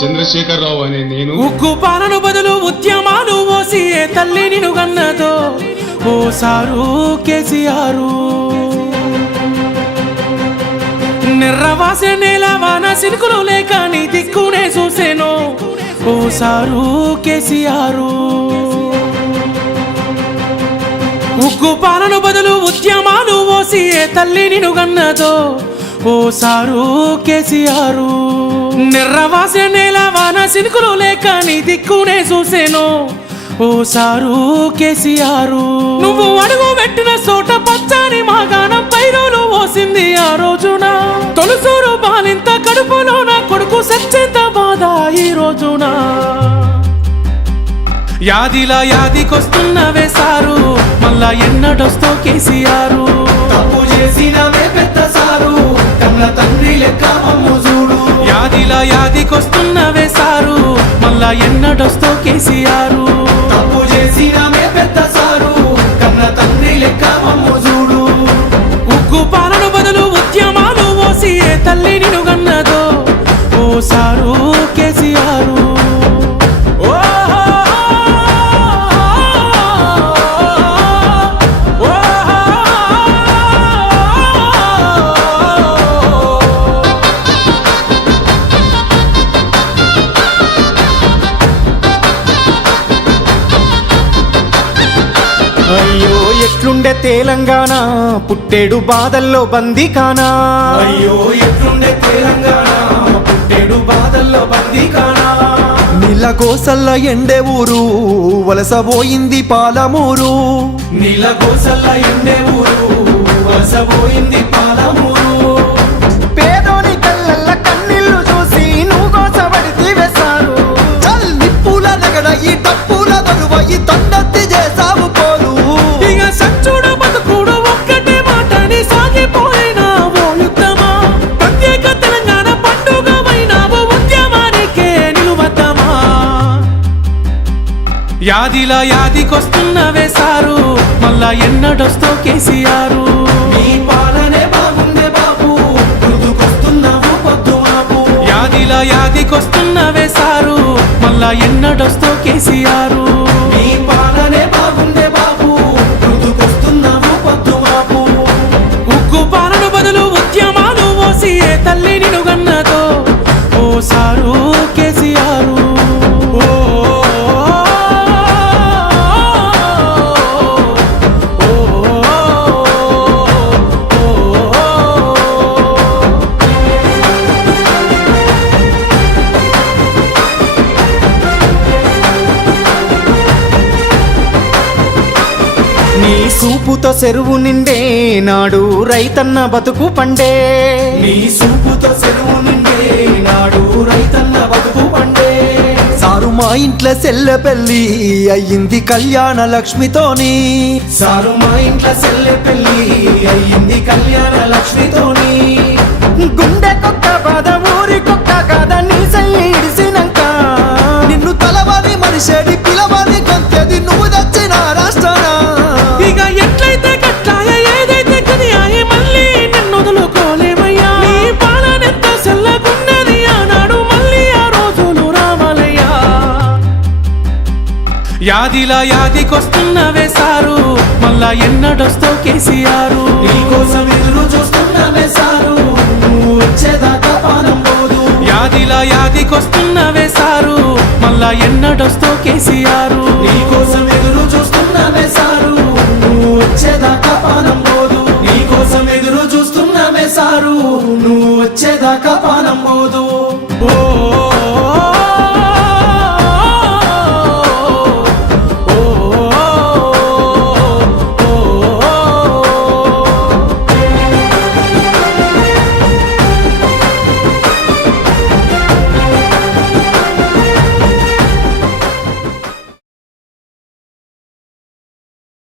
చంద్రశేఖరరావు అనే నేను. ఉక్కు పాలన బదులు ఉద్యమాలు ఓసి ఏ తల్లి నిను గన్నదో ఓ సారు కేసీఆర్. నిర్రవాసే నేల వాన సినుకులు లేక నీ దిక్కునే చూసేను. ఓ సారు కేసీఆర్. ఉక్కు పాలన బదులు ఉద్యమాలు ఓసి ఏ తల్లి నిను గన్నదో ఓ సారు కేసీఆర్. నిర్రవాసే నేల వాన సినుకులు లేక నీ దిక్కునే చూసేను. ఓ సారు కేసీఆర్ నువ్వు అడుగు పెట్టిన చోట పచ్చని మాగాణం పైరోలు పోసింది ఆ రోజున. తొలుసూరు బాలింత కడుపులో నా కొడుకు సచ్చేంత బాధ ఈ రోజున. యాదిలా యాదికొస్తున్నవే సారు మళ్ళా ఎన్నడొస్తో కేసీఆర్. తప్పు చేసినవే పెద్ద సారు కన్న తండ్రి లెక్క మమ్ము ఇలా యాదికొస్తున్నవే సారు. మళ్ళా ఎన్నడొస్తో కేసీఆర్. తప్పు చేసినామే పెద్ద సారు. కన్న తండ్రి అయ్యో ఎట్లుండే తెలంగాణ? పుట్టేడు బాధల్లో బందీ కానా అయ్యో ఎట్లుండే తెలంగాణ? పుట్టేడు బాధల్లో బందీ కానా నీళ్ళ కోసల్ల ఎండే ఊరు వలస పోయింది పాలమూరు. నీల గోసల్ల ఎండే ఊరు వలసపోయింది పాలమూరు. యాదిలా యాదికొస్తున్నవే సారు మళ్ళా ఎన్నడొస్తో కేసీఆర్? యాదిలా యాదికొస్తున్నవే సారు మళ్ళా ఎన్నడొస్తో కేసీఆర్? పాలనే ఉక్కు పాలన బదులు ఉద్యమాలు ఓసి తల్లి నిను గన్నదో నీ సూపుతో చెరువు నిండే నాడు రైతన్న బతుకు పండే. నీ సూపుతో సెలవు నిండే నాడు రైతన్న బతుకు పండే. సారు మా ఇంట్లో సెల్ల పెళ్ళి అయ్యింది కళ్యాణ లక్ష్మితోని. సారు మా ఇంట్లో సెల్లె పెళ్ళి అయ్యింది కళ్యాణ లక్ష్మితోని. గుండె కొక్క బాధ ఊరి కొక్క కాద ఆదిలా యాదికొస్తున్నవే సారు. మళ్ళా ఎన్నడొస్తో కేసీఆర్? కోసం ఎదురు చూస్తున్నానే సారు. నువ్వు వచ్చేదాకా పానం పోదు. యాదిలా యాదికొస్తున్నవే సారు. మళ్ళా ఎన్నడొస్తో కేసీఆర్? కోసం ఎదురు చూస్తున్నానే సారు.